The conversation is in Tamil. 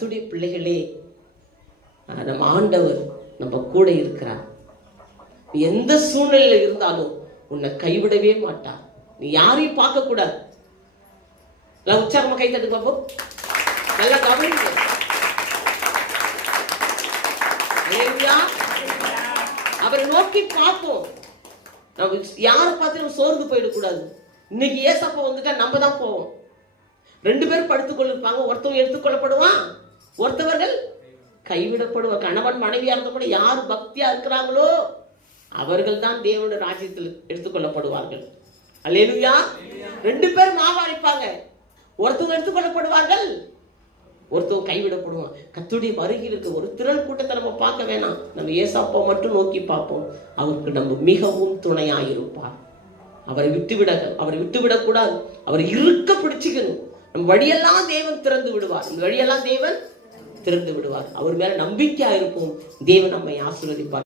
கர்த்தருடைய பிள்ளைகளே, நம்ம ஆண்டவர் நம்ம கூட இருக்கிறார். எந்த சூழ்நிலையில இருந்தாலும் உன்னை கைவிடவே மாட்டார். நீ யாரையும் பார்க்க கூடாது. உற்சாகமா கை தட்டு பார்ப்போம். நல்லா கவனிங்க. அவரை நோக்கி பார்ப்போம். நம்ம யாரை பார்த்து நம்ம சோர்ந்து போயிடக்கூடாது. இன்னைக்கு ஏசப்பா வந்துட்டா நம்ம தான் போவோம். 2 பேர் படுத்துக் கொள்ளிருப்பாங்க. ஒருத்தவங்க எடுத்துக்கொள்ளப்படுவான், ஒருத்தவர்கள் கைவிடப்படுவார். கணவன் மனைவியா இருந்த கூட யார் பக்தியா இருக்கிறாங்களோ அவர்கள் தான் தேவனுடைய ராஜ்யத்தில் எடுத்துக்கொள்ளப்படுவார்கள். அல்லேலூயா. 2 பேர் மாவாரிப்பாங்க. ஒருத்தவங்க எடுத்துக்கொள்ளப்படுவார்கள், ஒருத்தவங்க கைவிடப்படுவான். கர்த்தருடைய வருகையில் இருக்க ஒரு திரள் கூட்டத்தை நம்ம பார்க்க வேணாம். நம்ம ஏசப்பா மட்டும் நோக்கி பார்ப்போம். அவருக்கு நம்ம மிகவும் துணையாயிருப்பார். அவரை விட்டுவிடக்கூடாது. அவரை இருக்க பிடிச்சிக்கணும். நம்ம வழியெல்லாம் தேவன் திறந்து விடுவார். இந்த வழியெல்லாம் தேவன் திறந்து விடுவார். அவர் மேல நம்பிக்கையா இருப்போம். தேவன் நம்மை ஆசீர்வதிப்பார்.